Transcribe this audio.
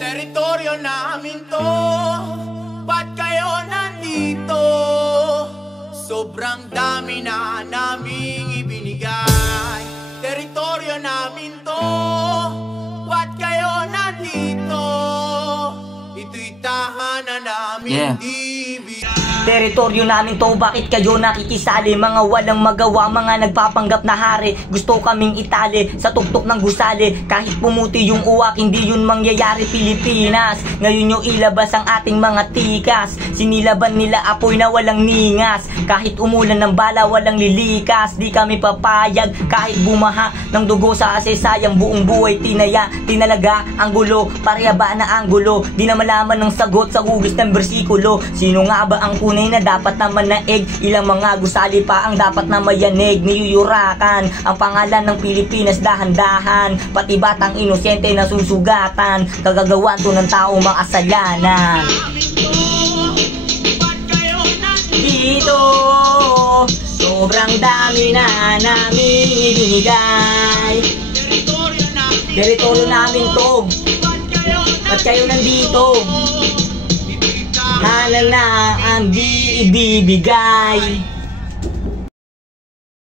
Teritoryo namin to, ba't kayo nandito? Sobrang dami na naming ibinigay. Teritoryo namin to, ba't kayo nandito? Ito'y tahanan namin, di bigay. Teritoryo namin to, bakit kayo nakikisali? Mga walang magawa, mga nagpapanggap na hari. Gusto kaming itali sa tuktok ng gusali. Kahit pumuti yung uwak, hindi yun mangyayari. Pilipinas, ngayon nyo ilabas ang ating mga tikas. Sinilaban nila apoy na walang ningas. Kahit umulan ng bala, walang lilikas. Di kami papayag kahit bumaha ng dugo sa asesayang buong buhay. Tinalaga ang gulo, parehaba na ang gulo. Di na malaman ng sagot sa hugis ng bersikulo. Sino nga ba ang tunay na dapat na manaig? Ilang mga gusali pa ang dapat na mayanig. Niyuyurakan ang pangalan ng Pilipinas dahan-dahan. Pati batang inosente na susugatan. Kagagawan to ng taong makasalanan. Dito, sobrang dami na naming ibinigay. Teritoryo namin to, ba't kayo nandito? Hala na ang di ibibigay.